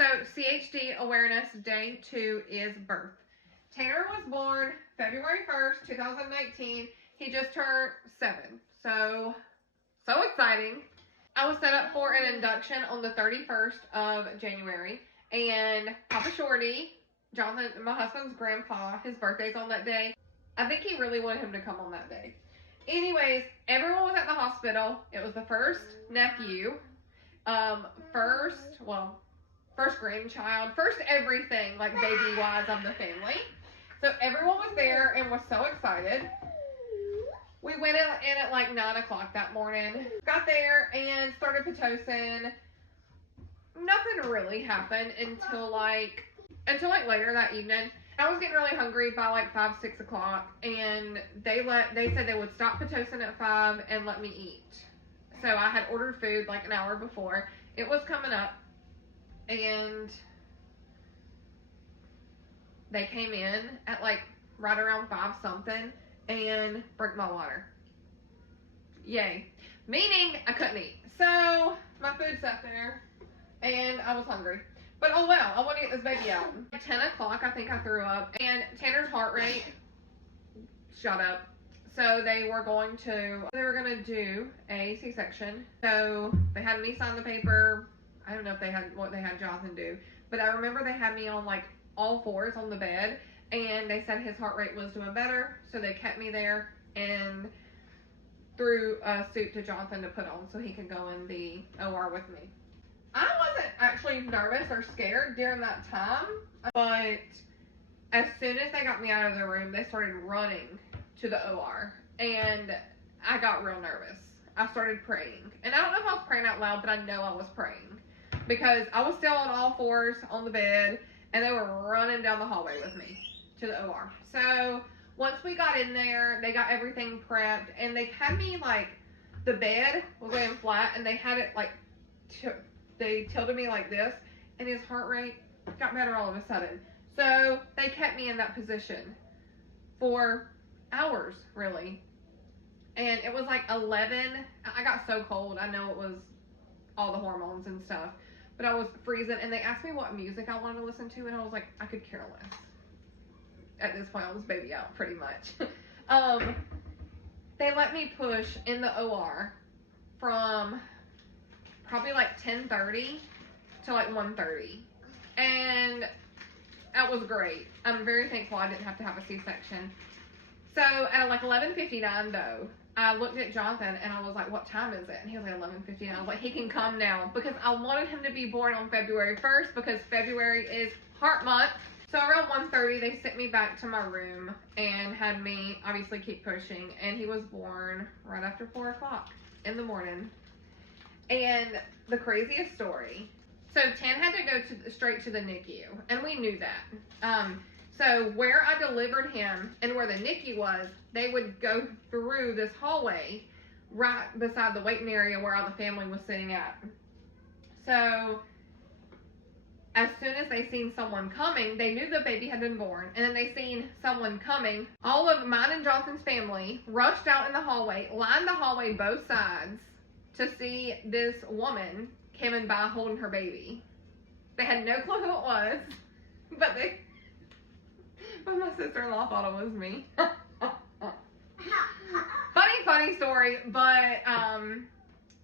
So CHD Awareness Day 2 is birth. Tanner was born February 1st, 2019. He just turned 7. So exciting. I was set up for an induction on the 31st of January. And Papa Shorty, Jonathan, my husband's grandpa, his birthday's on that day. I think he really wanted him to come on that day. Anyways, everyone was at the hospital. It was the first nephew, first grandchild, first everything, like baby-wise of the family. So everyone was there and was so excited. We went in at like 9 o'clock that morning. Got there and started Pitocin. Nothing really happened until like later that evening. I was getting really hungry by like 5, 6 o'clock, and they said they would stop Pitocin at 5 and let me eat. So I had ordered food like an hour before. It was coming up, and they came in at like right around 5 something and drank my water. Yay. Meaning I couldn't eat. So my food sat there and I was hungry. But oh well, I want to get this baby out. At 10 o'clock, I think I threw up, and Tanner's heart rate shot up. So they were going to do a C-section. So they had me sign the paper. I don't know if they had what they had Jonathan do, but I remember they had me on like all fours on the bed, and they said his heart rate was doing better. So they kept me there and threw a suit to Jonathan to put on so he could go in the OR with me. I wasn't actually nervous or scared during that time, but as soon as they got me out of the room, they started running to the OR, and I got real nervous. I started praying, and I don't know if I was praying out loud, but I know I was praying because I was still on all fours on the bed, and they were running down the hallway with me to the OR. So once we got in there, they got everything prepped, and they had me like, the bed was laying flat, and they had it like, they tilted me like this, and his heart rate got better all of a sudden. So they kept me in that position for hours, really. And it was like 11. I got so cold. I know it was all the hormones and stuff, but I was freezing, and they asked me what music I wanted to listen to, and I was like, I could care less. At this point, I was baby out pretty much. They let me push in the OR from probably like 10:30 to like 1:30, and that was great. I'm very thankful I didn't have to have a C-section. So at like 11:59 though, I looked at Jonathan and I was like, what time is it? And he was like 11:59. I was like, he can come now, because I wanted him to be born on February 1st because February is heart month. So around 1:30, they sent me back to my room and had me obviously keep pushing, and he was born right after 4 o'clock in the morning. And the craziest story, so Tan had to go straight to the NICU, and we knew that. So where I delivered him and where the NICU was, they would go through this hallway right beside the waiting area where all the family was sitting at. So as soon as they seen someone coming, they knew the baby had been born, and then they seen someone coming. All of mine and Jonathan's family rushed out in the hallway, lined the hallway both sides, to see this woman coming by holding her baby. They had no clue who it was, but my sister-in-law thought it was me. Funny story, but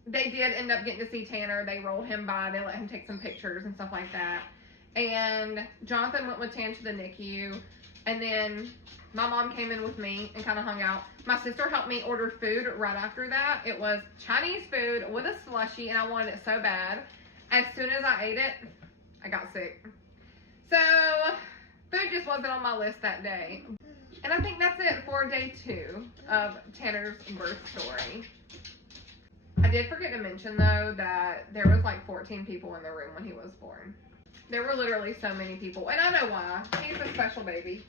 they did end up getting to see Tanner. They rolled him by, they let him take some pictures and stuff like that. And Jonathan went with Tan to the NICU, and then my mom came in with me and kind of hung out. My sister helped me order food right after that. It was Chinese food with a slushie, and I wanted it so bad. As soon as I ate it, I got sick. So food just wasn't on my list that day. And I think that's it for day 2 of Tanner's birth story. I did forget to mention though that there was like 14 people in the room when he was born. There were literally so many people, and I know why. He's a special baby.